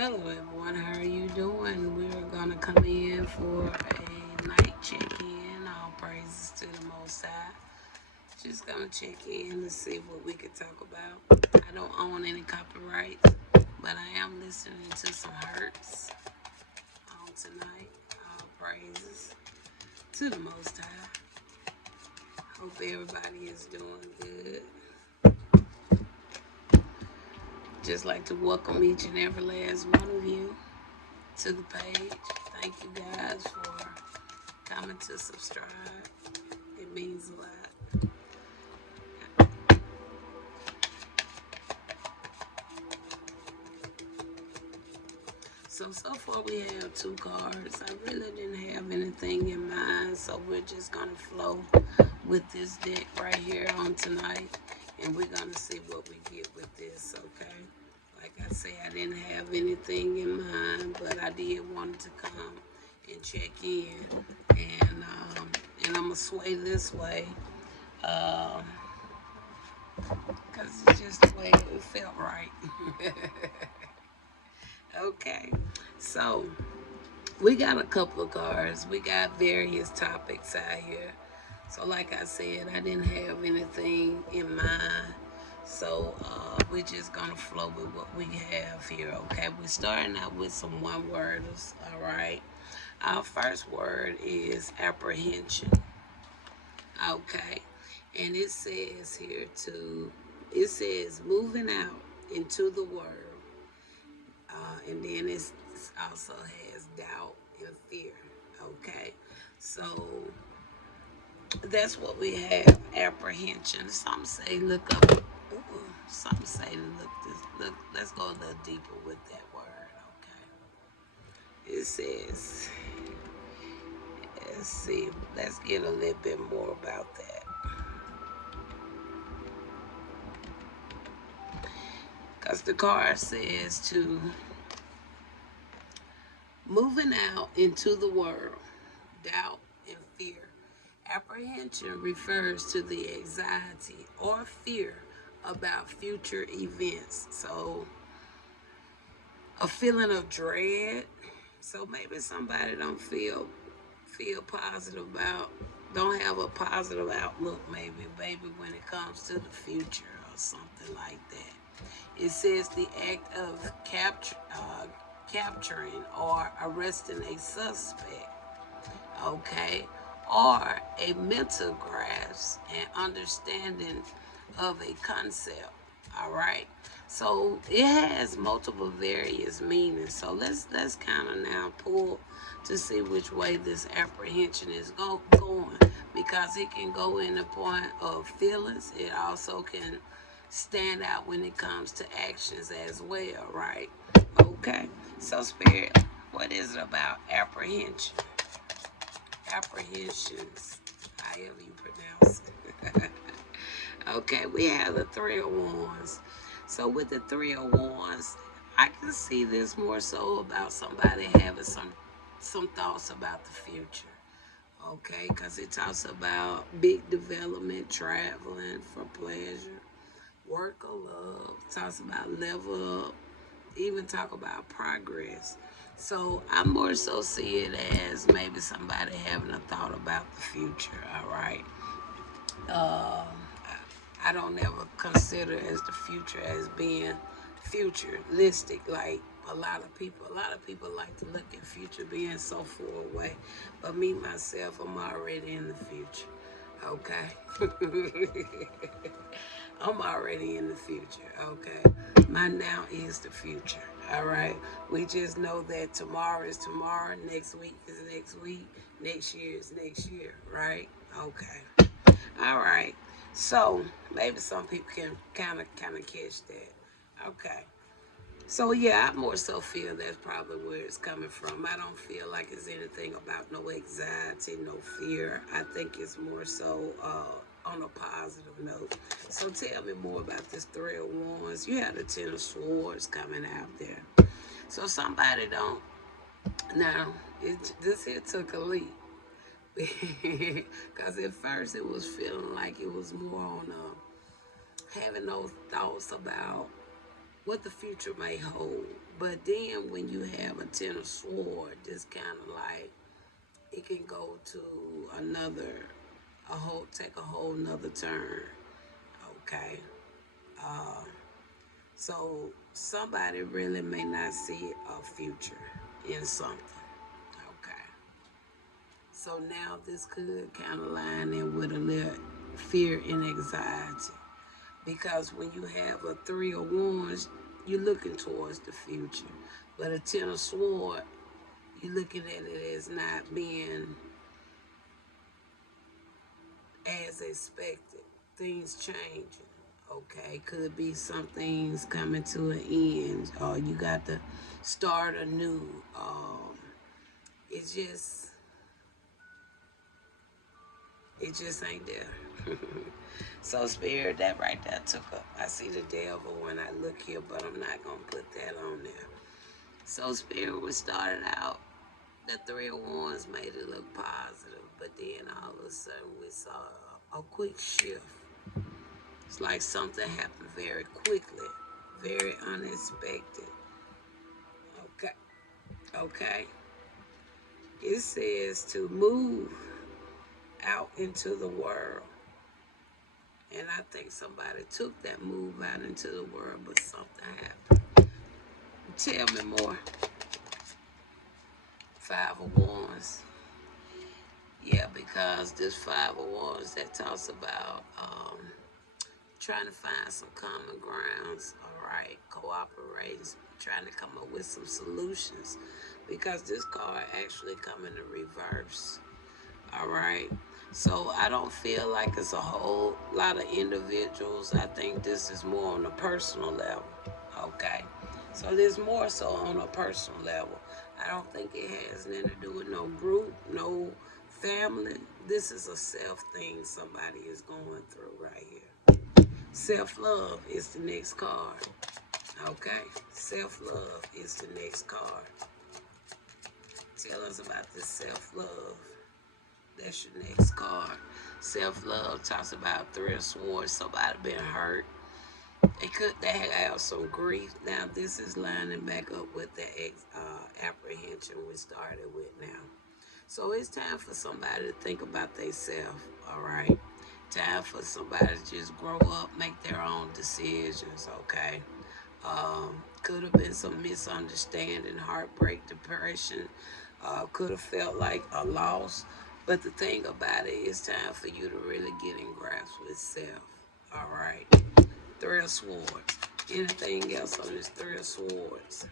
Hello everyone, how are you doing? We're gonna come in for a night check-in. All praises to the Most High. Just gonna check in to see what we could talk about. I don't own any copyrights, but I am listening to some Hurts on tonight. All praises to the Most High. Hope everybody is doing good. Just like to welcome each and every last one of you to the page. Thank you guys for coming to subscribe. It means a lot. So far we have two cards. I really didn't have anything in mind, so we're just gonna flow with this deck right here on tonight, and we're gonna see what we get with this. Okay. Like I say, I didn't have anything in mind, but I did want to come and check in, and I'm gonna sway this way, because it's just the way it felt right. Okay, so we got a couple of cards. We got various topics out here. So, like I said, I didn't have anything in mind. So, we're just gonna flow with what we have here. Okay, we're starting out with some one worders. All right, our first word is apprehension. Okay, and it says here to it says moving out into the world. And then it also has doubt and fear. Okay, so that's what we have. Apprehension. Some say look up. Ooh, some say to look this. Look, let's go a little deeper with that word. Okay, it says. Let's see. Let's get a little bit more about that. Because the card says to moving out into the world, doubt and fear. Apprehension refers to the anxiety or fear about future events. So, a feeling of dread. So maybe somebody don't feel positive about, don't have a positive outlook. Maybe when it comes to the future or something like that. It says the act of capturing or arresting a suspect. Okay, or a mental grasp and understanding of a concept. All right, so it has multiple various meanings. So let's kind of now pull to see which way this apprehension is going, because it can go in the point of feelings. It also can stand out when it comes to actions as well, right? Okay, so spirit, what is it about apprehension? Apprehensions, however you pronounce it. Okay, we have the Three of Wands. So with the Three of Wands, I can see this more so about somebody having some thoughts about the future. Okay, because it talks about big development, traveling for pleasure, work or love. It talks about level up, even talk about progress. So I more so see it as maybe somebody having a thought about the future. All right. Um, I don't ever consider as the future as being futuristic like a lot of people. A lot of people like to look at future being so far away, but me myself, I'm already in the future. Okay. I'm already in the future, okay? My now is the future, all right? We just know that tomorrow is tomorrow, next week is next week, next year is next year, right? Okay. All right. So maybe some people can kind of catch that. Okay. So yeah, I more so feel that's probably where it's coming from. I don't feel like it's anything about no anxiety, no fear. I think it's more so on a positive note. So tell me more about this Three of Wands. You have the Ten of Swords coming out there. So somebody don't now. This here took a leap. Because at first it was feeling like it was more on having those thoughts about what the future may hold. But then when you have a Ten of Sword, this kind of like it can go to take a whole nother turn. Okay. Uh, so somebody really may not see a future in something. Okay. So now this could kind of line in with a little fear and anxiety. Because when you have a Three of Wands, you're looking towards the future. But a Ten of Swords, you're looking at it as not being as expected. Things changing. Okay, could be some things coming to an end, or you got to start anew. It's just, it just ain't there. So spirit, that right there took up. I see the devil when I look here, but I'm not gonna put that on there. So spirit, we started out. The Three of Wands made it look positive, but then all of a sudden we saw a quick shift. It's like something happened very quickly, very unexpected. Okay, okay. It says to move out into the world. And I think somebody took that move out into the world, but something happened. Tell me more. Five of Wands. Yeah, because this Five of Wands that talks about trying to find some common grounds, all right, cooperating, trying to come up with some solutions, because this card actually come in the reverse, all right. So I don't feel like it's a whole lot of individuals. I think this is more on a personal level, okay. So there's more so on a personal level. I don't think it has nothing to do with no group, no family. This is a self thing somebody is going through right here. Self-love is the next card. Okay? Self-love is the next card. Tell us about this self-love. That's your next card. Self-love talks about Three of Swords. Somebody been hurt. They have some grief. Now this is lining back up with the apprehension we started with now. So it's time for somebody to think about themselves, all right? Time for somebody to just grow up, make their own decisions, okay? Could have been some misunderstanding, heartbreak, depression. Could have felt like a loss. But the thing about it, it's time for you to really get in grasp with self, all right? Three of Swords. Anything else on this Three of Swords?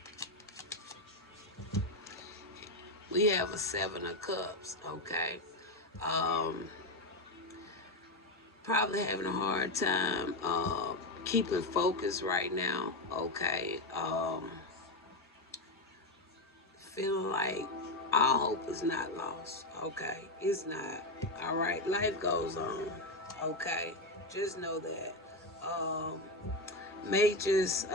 We have a Seven of Cups, okay? Um, Probably having a hard time keeping focus right now, okay? Feeling like all hope is not lost, okay? It's not, all right? Life goes on, okay? Just know that. Um, may just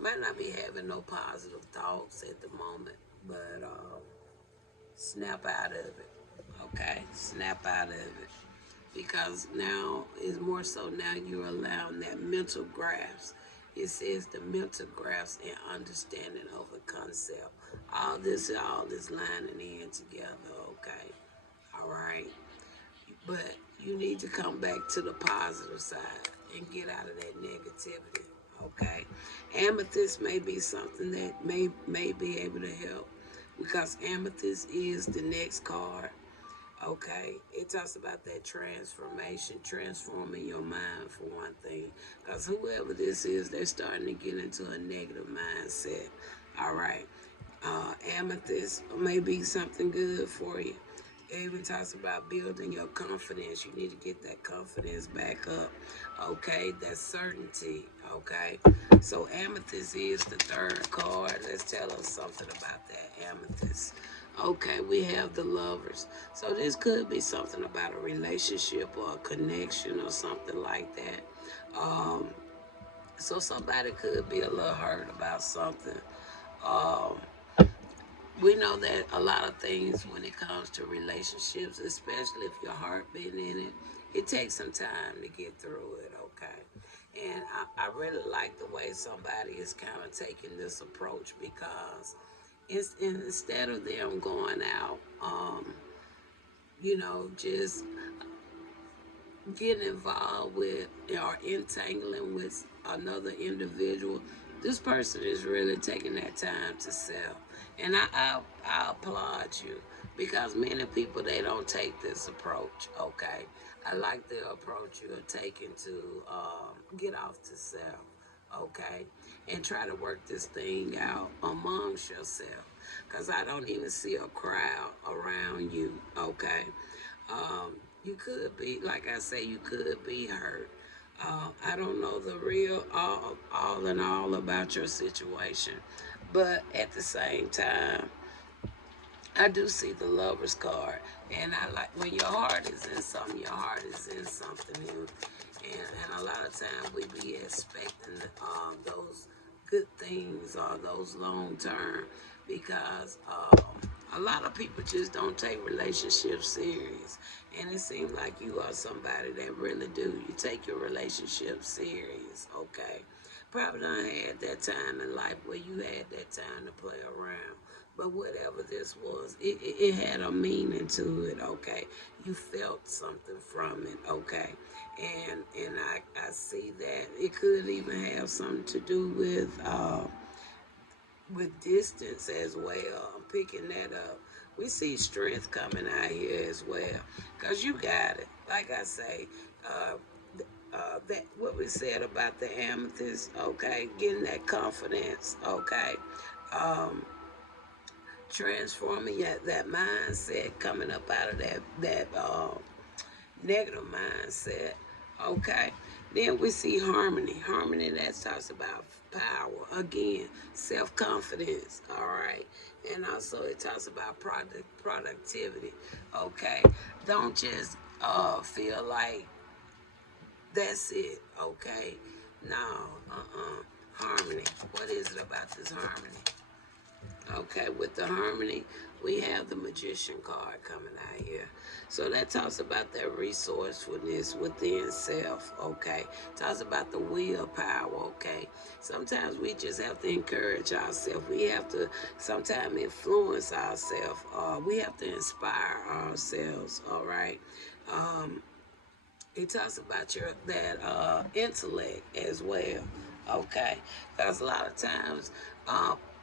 might not be having no positive thoughts at the moment, but snap out of it. Okay, snap out of it, because now is more so now you're allowing that mental grasp. It says the mental grasp and understanding of a concept. All this lining in together. Okay, all right. But you need to come back to the positive side and get out of that negativity. Okay, amethyst may be something that may be able to help, because amethyst is the next card. Okay, it talks about that transformation, transforming your mind for one thing. Because whoever this is, they're starting to get into a negative mindset. All right, amethyst may be something good for you. It even talks about building your confidence. You need to get that confidence back up. Okay, that certainty. Okay, so amethyst is the third card. Let's tell us something about that amethyst. Okay, we have the lovers. So this could be something about a relationship or a connection or something like that. So somebody could be a little hurt about something. Um, We know that a lot of things when it comes to relationships, especially if your heart been in it, it takes some time to get through it, okay? And I really like the way somebody is kind of taking this approach because instead of them going out, just getting involved with or entangling with another individual, this person is really taking that time to self. And I applaud you because many people, they don't take this approach, okay? I like the approach you're taking to get off to self, okay? And try to work this thing out amongst yourself because I don't even see a crowd around you, okay? You could be, like I say, you could be hurt. I don't know the real all in all about your situation, but at the same time, I do see the lover's card, and I like when your heart is in something. Your heart is in something, and a lot of times we be expecting those good things or those long term because a lot of people just don't take relationships serious, and it seems like you are somebody that really do. You take your relationship serious, okay? Probably done had that time in life where you had that time to play around. But whatever this was, it had a meaning to it, okay? You felt something from it, okay? And I see that it could even have something to do with distance as well. I'm picking that up. We see strength coming out here as well, cause you got it. Like I say, uh, that what we said about the amethyst, okay, getting that confidence, okay, um, transforming that mindset, coming up out of that negative mindset, okay. Then we see harmony. Harmony that talks about power again, self confidence, all right, and also it talks about productivity, okay. Don't just feel like that's it, okay. No, harmony. What is it about this harmony? Okay, with the harmony, we have the magician card coming out here. So that talks about that resourcefulness within self, okay? Talks about the willpower, okay? Sometimes we just have to encourage ourselves. We have to sometimes influence ourselves. We have to inspire ourselves, all right? Um, it talks about your that intellect as well, okay? Because a lot of times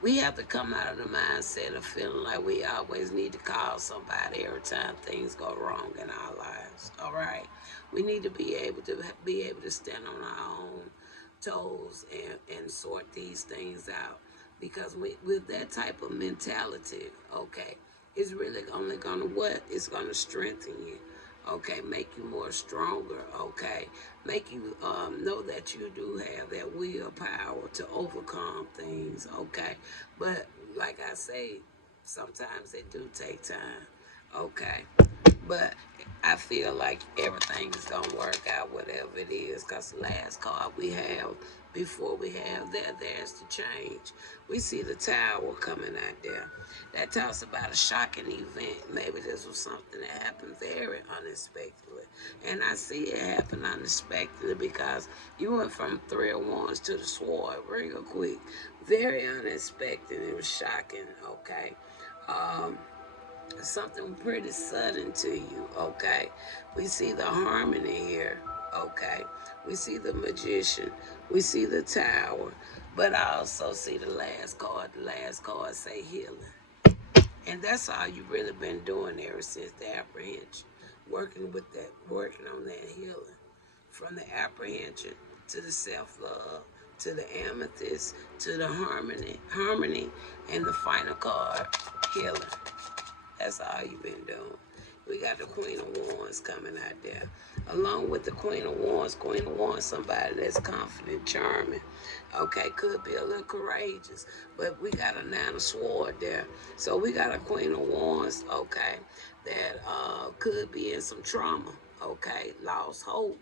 we have to come out of the mindset of feeling like we always need to call somebody every time things go wrong in our lives, all right? We need to be able to stand on our own toes and sort these things out because with that type of mentality, okay, it's really only gonna what? It's gonna strengthen you, okay, make you more stronger, okay, make you know that you do have that willpower to overcome things, okay. But like I say, sometimes it do take time, okay. But I feel like everything is gonna work out, whatever it is. Cause the last card we have before we have that, there's the change. We see the tower coming out there. That talks about a shocking event. Maybe this was something that happened very unexpectedly, and I see it happen unexpectedly because you went from Three of Wands to the Sword real quick, very unexpected. It was shocking. Okay. Um, Something pretty sudden to you, okay? We see the harmony here, okay? We see the magician, we see the tower, but I also see the last card. The last card say healing. And that's all you've really been doing ever since the apprehension. Working on that healing. From the apprehension to the self-love, to the amethyst, to the harmony, and the final card, healing. That's all you've been doing. We got the Queen of Wands coming out there. Along with the Queen of Wands, somebody that's confident, charming. Okay, could be a little courageous. But we got a Nine of Swords there. So we got a Queen of Wands, okay, that could be in some trauma, okay, lost hope.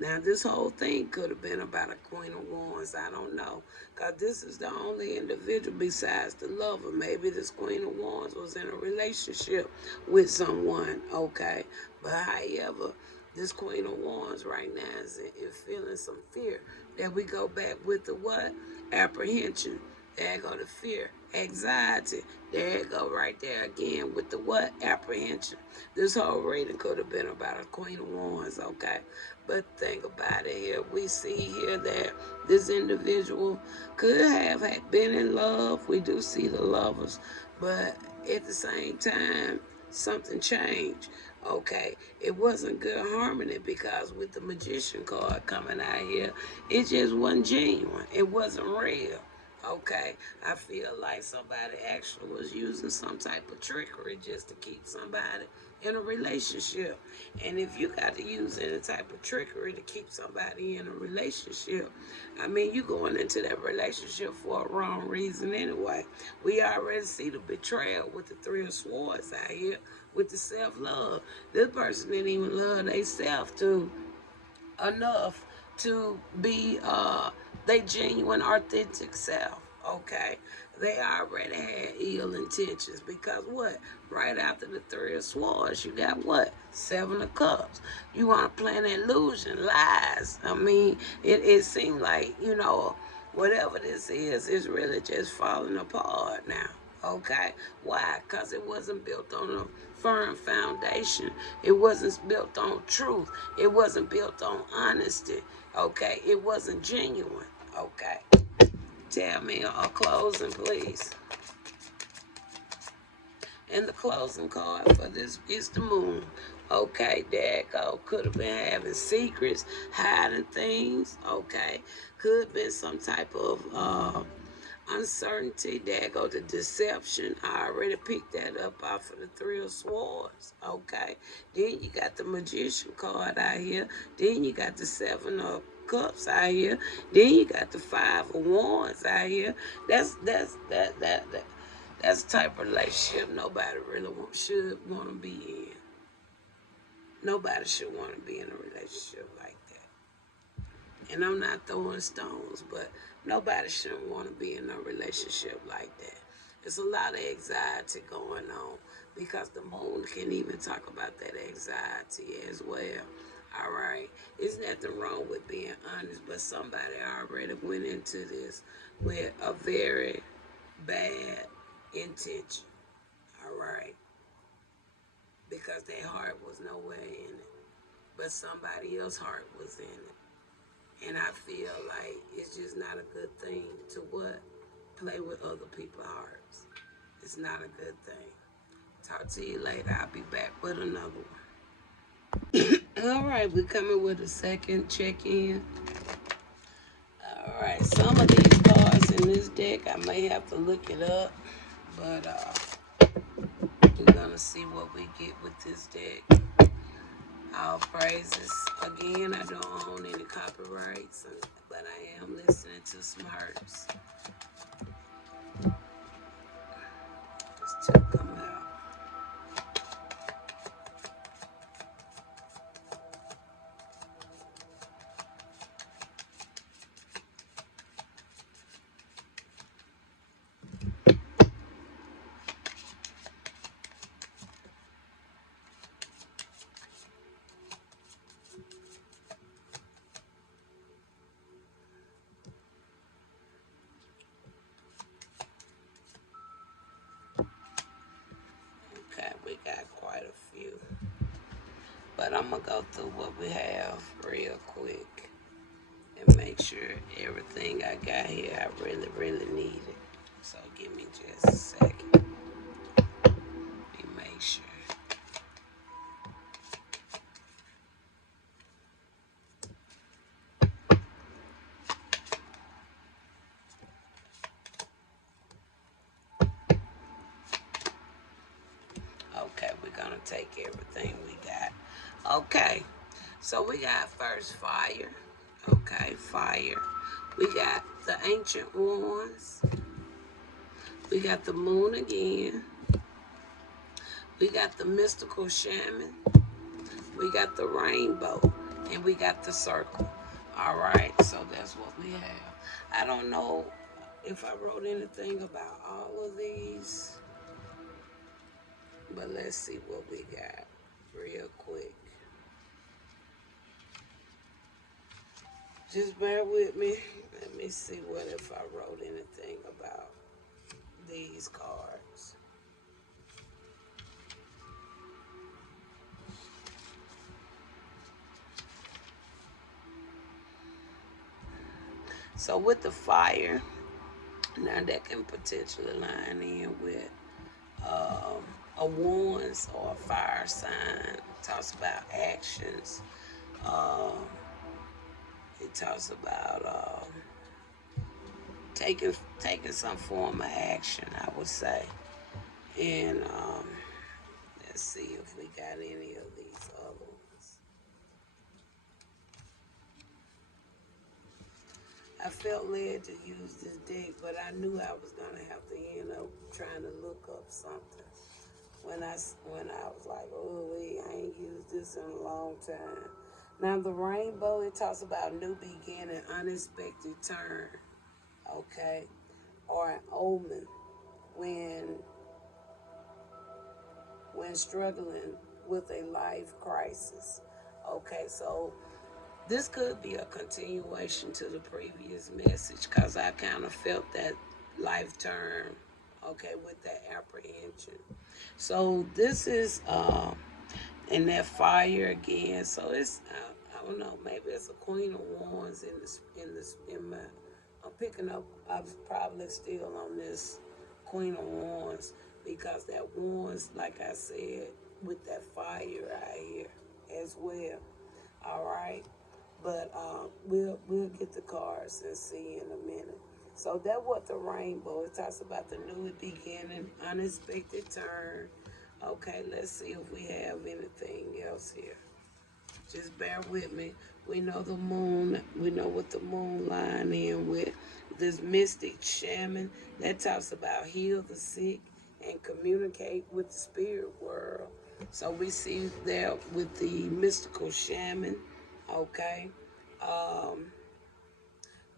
Now, this whole thing could have been about a Queen of Wands. I don't know. Because this is the only individual besides the lover. Maybe this Queen of Wands was in a relationship with someone, okay? But however, this Queen of Wands right now is feeling some fear. That we go back with the what? Apprehension. There go the fear. Anxiety. There it go right there again with the what? Apprehension. This whole reading could have been about a Queen of Wands, okay? But think about it here. We see here that this individual could have been in love. We do see the lovers. But at the same time, something changed. Okay, it wasn't good harmony because with the magician card coming out here, it just wasn't genuine. It wasn't real. Okay, I feel like somebody actually was using some type of trickery just to keep somebody in a relationship. And if you got to use any type of trickery to keep somebody in a relationship, I mean, you going into that relationship for a wrong reason anyway. We already see the betrayal with the Three of Swords out here with the self-love. This person didn't even love themselves to enough to be they genuine, authentic self. Okay, they already had ill intentions because what? Right after the Three of Swords, you got what? Seven of Cups. You want to plan illusion, lies. I mean, it seemed like whatever this is really just falling apart now. Okay, why? Because it wasn't built on a firm foundation. It wasn't built on truth. It wasn't built on honesty. Okay, it wasn't genuine. Okay, tell me a closing, please. And the closing card for this is the moon. Okay, there it go. Could have been having secrets, hiding things. Okay, could have been some type of uncertainty. There go the deception. I already picked that up off of the Three of Swords. Okay, then you got the Magician card out here. Then you got the Seven of Cups out here. Then you got the Five of Wands out here. That's the type of relationship nobody really should want to be in. Nobody should want to be in a relationship like that. And I'm not throwing stones, but nobody shouldn't want to be in a relationship like that. There's a lot of anxiety going on because the moon can even talk about that anxiety as well. All right. There's nothing wrong with being honest, but somebody already went into this with a very bad intention. All right. Because their heart was nowhere in it. But somebody else's heart was in it. And I feel like it's just not a good thing to what? Play with other people's hearts. It's not a good thing. Talk to you later. I'll be back with another one. All right, we're coming with a second check-in. All right, some of these cards in this deck, I may have to look it up, but we're going to see what we get with this deck. All praises. Again, I don't own any copyrights, but I am listening to some hertz. Let's two come out. Okay, we got quite a few. But I'm going to go through what we have real quick and make sure everything I got here I really, really need it. So give me just a second. Let me make sure. Okay, we're going to take everything we got. Okay, so we got first fire. Okay, fire. We got the ancient ones. We got the moon again. We got the mystical shaman. We got the rainbow. and we got the circle. All right, so that's what we have. I don't know if I wrote anything about all of these, but let's see what we got real quick. Just bear with me. Let me see what if I wrote anything about these cards. So with the fire, now that can potentially line in with a wands or a fire sign. It talks about actions. Um, it talks about taking some form of action, I would say. And let's see if we got any of these other ones. I felt led to use this deck, but I knew I was gonna have to end up trying to look up something. When I was like, oh wait, I ain't used this in a long time. Now the rainbow, it talks about new beginning, unexpected turn, okay, or an omen when struggling with a life crisis. Okay, so this could be a continuation to the previous message because I kind of felt that life term, okay, with that apprehension. So this is in that fire again. So it's I don't know, maybe it's a Queen of Wands in my. I'm picking up. I'm probably still on this Queen of Wands because that wands, like I said, with that fire right here as well. All right, but we'll get the cards and see in a minute. So that what the rainbow. It talks about the new beginning, unexpected turn. Okay, let's see if we have anything else here. Just bear with me. We know the moon. We know what the moon line in with. This mystic shaman that talks about heal the sick and communicate with the spirit world. So we see there with the mystical shaman. Okay. Um,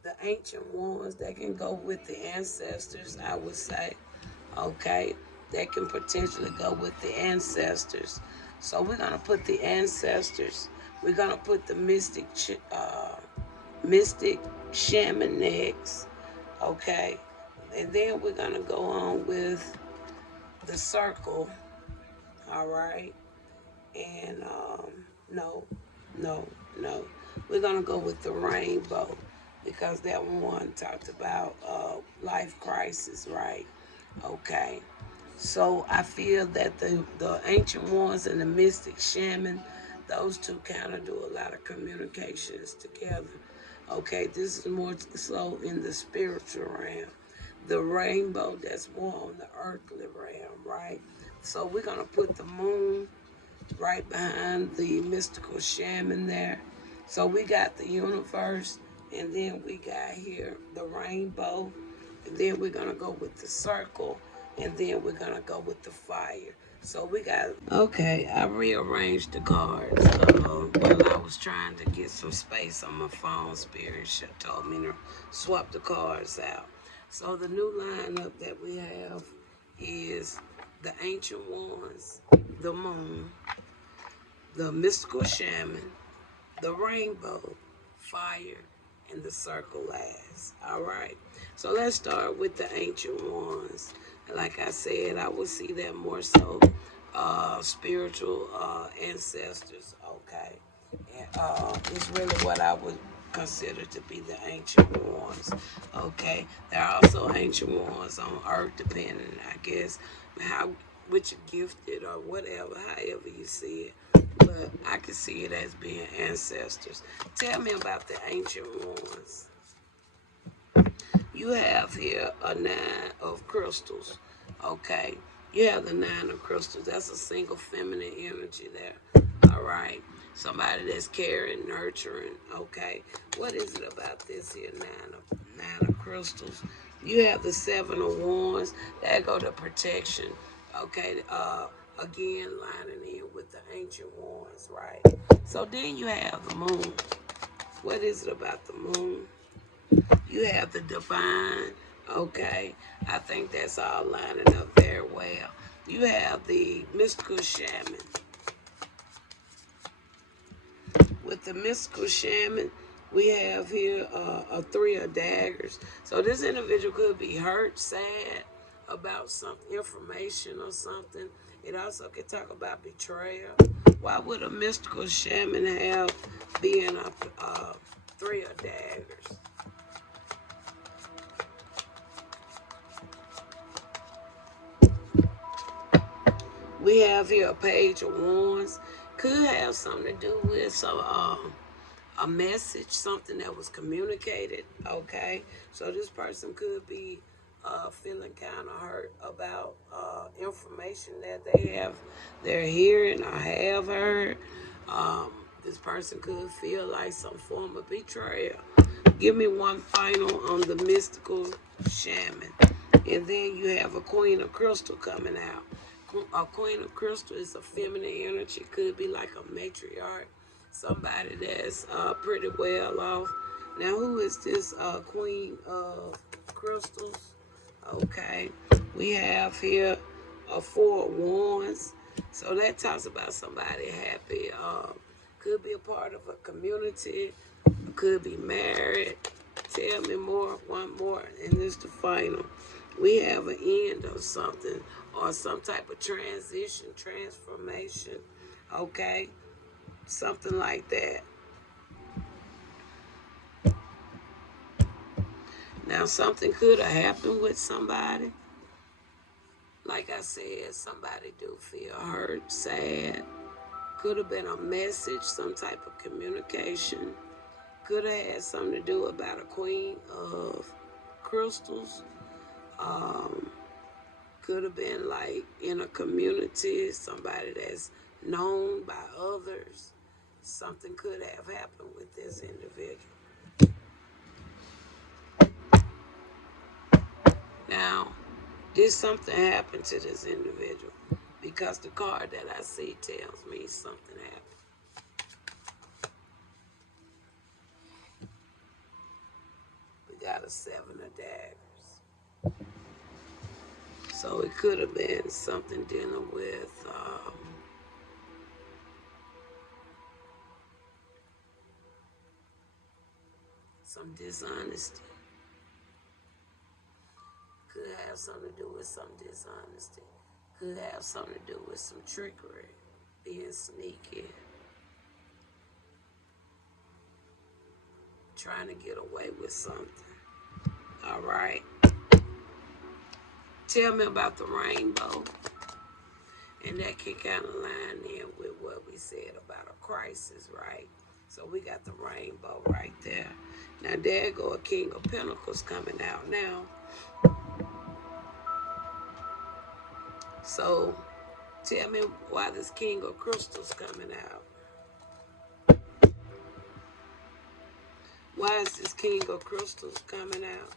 the ancient ones that can go with the ancestors, I would say. Okay, that can potentially go with the ancestors. So we're gonna put the ancestors. We're gonna put the mystic shaman next. Okay, and then we're gonna go on with the circle. All right, and no, no, no. We're gonna go with the rainbow because that one talked about life crisis, right? Okay. So I feel that the ancient ones and the mystic shaman, those two kind of do a lot of communications together. Okay, this is more so in the spiritual realm. The rainbow, that's more on the earthly realm, right? So we're gonna put the moon right behind the mystical shaman there. So we got the universe, and then we got here the rainbow, and then we're gonna go with the circle, and then we're gonna go with the fire. So we got. Okay, I rearranged the cards while I was trying to get some space on my phone. Spirit told me to swap the cards out. So the new lineup that we have is the ancient ones, the moon, the mystical shaman, the rainbow, fire, and the circle last. All right. So let's start with the ancient ones. Like I said, I would see that more so spiritual ancestors. Okay. And it's really what I would consider to be the ancient ones. Okay. There are also ancient ones on earth, depending, I guess, how which are gifted or whatever, however you see it, but I can see it as being ancestors. Tell me about the ancient ones. You have here a nine of crystals, okay? You have the nine of crystals. That's a single feminine energy there, all right? Somebody that's caring, nurturing, okay? What is it about this here nine of crystals? You have the seven of wands. That go to protection, okay? Again, lining in with the ancient ones, right? So then you have the moon. What is it about the moon? You have the divine, okay? I think that's all lining up very well. You have the mystical shaman. With the mystical shaman, we have here a three of daggers. So this individual could be hurt, sad about some information or something. It also could talk about betrayal. Why would a mystical shaman have being a three of daggers? We have here a page of wands. Could have something to do with some a message, something that was communicated. Okay, so this person could be feeling kind of hurt about information that they're hearing or have heard. This person could feel like some form of betrayal. Give me one final on the mystical shaman. And then you have a queen of crystal coming out. A queen of crystal is a feminine energy. Could be like a matriarch, somebody that's pretty well off. Now, who is this queen of crystals? Okay, we have here a four of wands. So that talks about somebody happy. Could be a part of a community. Could be married. Tell me more. One more, and this the final. We have an end of something or some type of transition, transformation. Okay, something like that. Now, something could have happened with somebody. Like I said, somebody do feel hurt, sad. Could have been a message, some type of communication. Could have had something to do about a queen of crystals. Um, could have been like in a community, somebody that's known by others. Something could have happened with this individual. Now, did something happen to this individual? Because the card that I see tells me something happened. We got a seven of daggers. So it could have been something dealing with some dishonesty. Could have something to do with some dishonesty. Could have something to do with some trickery, being sneaky, trying to get away with something. All right. Tell me about the rainbow. And that can kind of line in with what we said about a crisis, right? So we got the rainbow right there. Now there go a king of pentacles coming out now. So tell me why this king of crystals coming out. Why is this king of crystals coming out?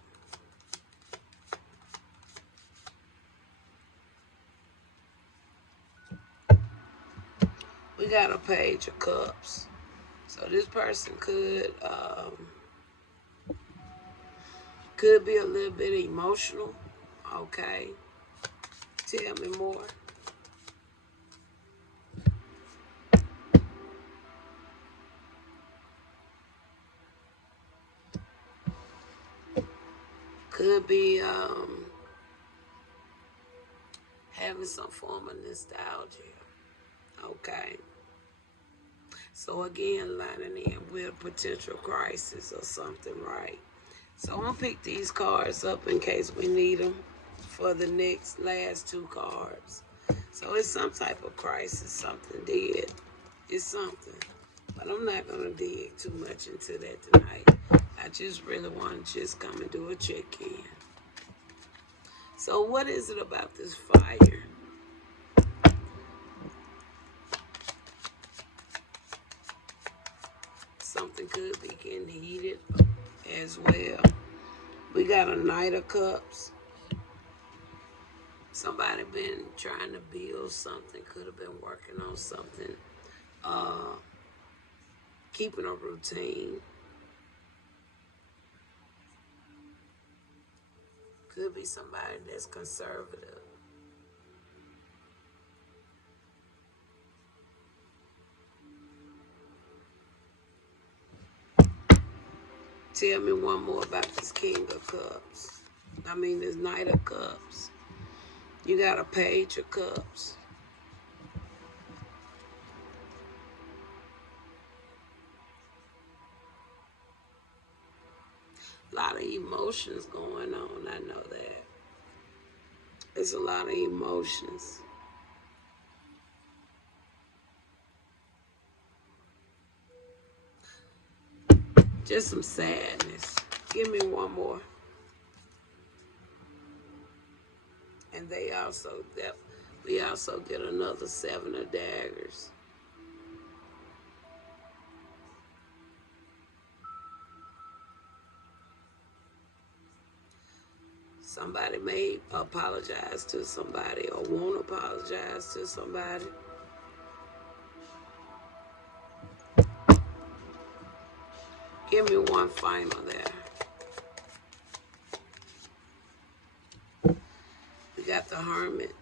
We got a page of cups. So this person could be a little bit emotional. Okay. Tell me more. Could be having some form of nostalgia. Okay. So again, lining in with a potential crisis or something, right? So I'm gonna pick these cards up in case we need them for the last two cards. So it's some type of crisis, something did. It's something. But I'm not gonna dig too much into that tonight. I just really want to just come and do a check-in. So what is it about this fire? Something could be getting heated as well. We got a Knight of Cups. Somebody been trying to build something, could have been working on something, keeping a routine. Could be somebody that's conservative. Tell me one more about this King of Cups. I mean, this Knight of Cups. You got a Page of Cups. A lot of emotions going on, I know that. There's a lot of emotions. Just some sadness. Give me one more. And we also get another Seven of Daggers. Somebody may apologize to somebody or won't apologize to somebody. Give me one final there. We got the Hermit.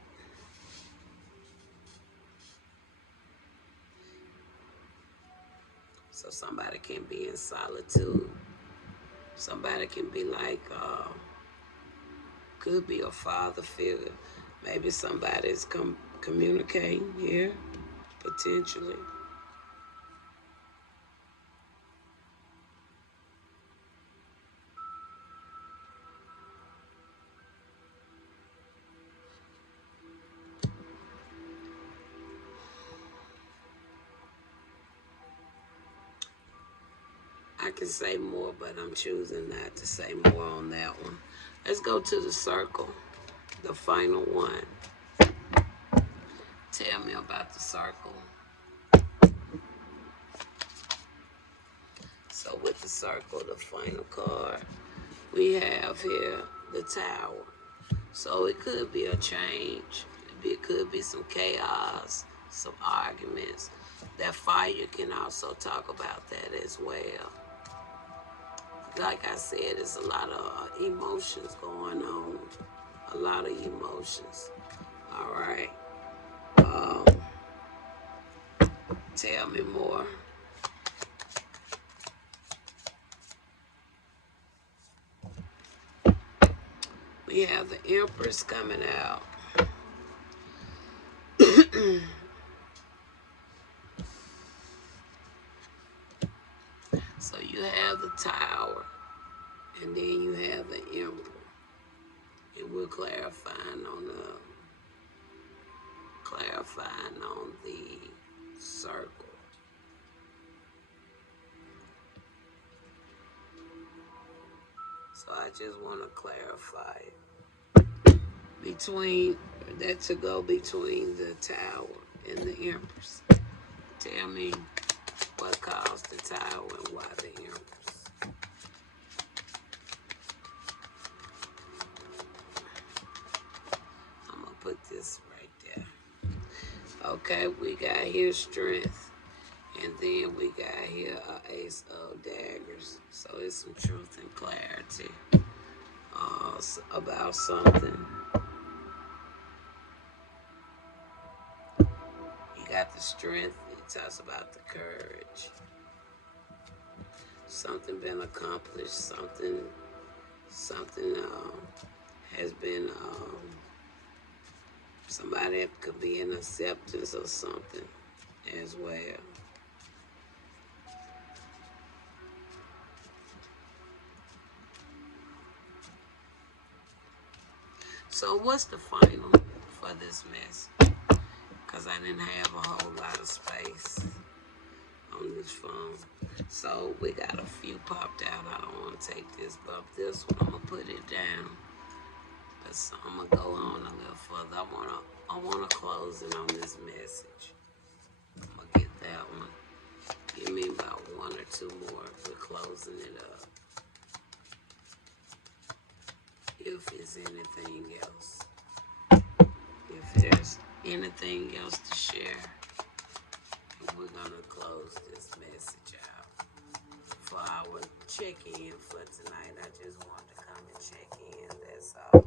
So somebody can be in solitude. Somebody can be like, could be a father figure. Maybe somebody's communicating here, potentially. I can say more, but I'm choosing not to say more on that one. Let's go to the circle, the final one. Tell me about the circle. So with the circle, the final card, we have here the Tower. So it could be a change. It could be some chaos, some arguments. That fire can also talk about that as well. Like I said, there's a lot of emotions going on. A lot of emotions. All right. Um, Tell me more. We have the Empress coming out. So you have the Tower, and then you have the Emperor. And we're clarifying on the circle. So I just want to clarify between that to go between the Tower and the Empress. Tell me what caused the Tower and why the Empress. I'm gonna put this right there. Okay, we got here Strength, and then we got here Ace of Daggers. So it's some truth and clarity about something. You got the Strength. It talks about the courage. Something been accomplished. Something has been. Somebody could be in acceptance of something as well. So what's the final for this mess? Because I didn't have a whole lot of space on this phone. So we got a few popped out. I don't want to take this, but this one I'm going to put it down. So I'm going to go on a little further. I want to close it on this message. I'm going to get that one. Give me about one or two more. We're closing it up. If it's anything else. if there's anything else to share. And we're going to close this message out for our check-in for tonight. I just wanted to come and check in. That's all.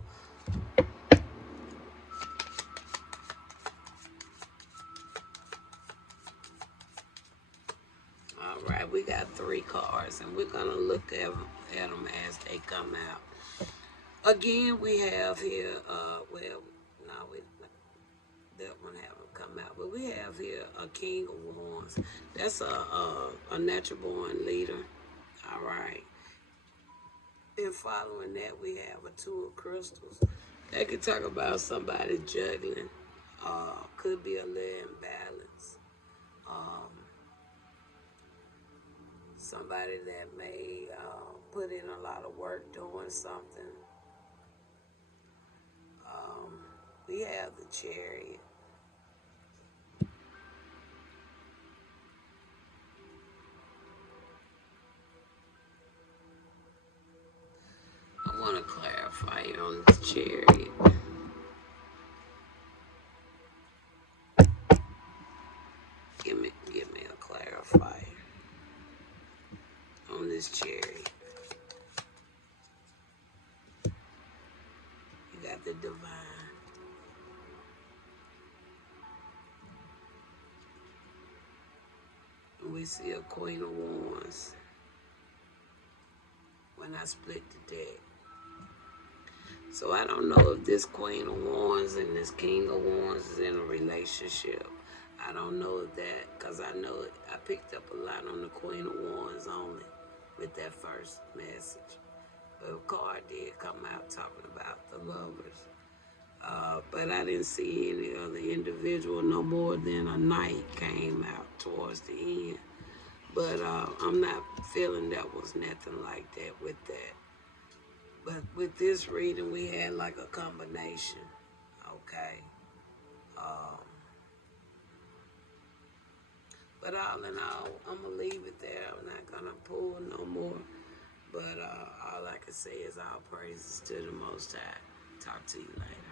All right, we got 3 cards, and we're going to look at them as they come out. Again, we have here, well, no, that one haven't come out, but we have here a King of Wands. That's a natural born leader. All right. And following that, we have a Two of Crystals. That could talk about somebody juggling. Could be a little imbalance. Um, somebody that may put in a lot of work doing something. We have the Chariot. I want to clarify on the Chariot. Give me a clarifier on this Chariot. You got the Divine. And we see a Queen of Wands when I split the deck. So I don't know if this Queen of Wands and this King of Wands is in a relationship. I don't know if that, because I know I picked up a lot on the Queen of Wands only with that first message. But a card did come out talking about the lovers. But I didn't see any other individual no more than a knight came out towards the end. But I'm not feeling that was nothing like that with that. But with this reading, we had like a combination, okay? Um, but all in all, I'm going to leave it there. I'm not going to pull no more. But all I can say is all praises to the Most High. Talk to you later.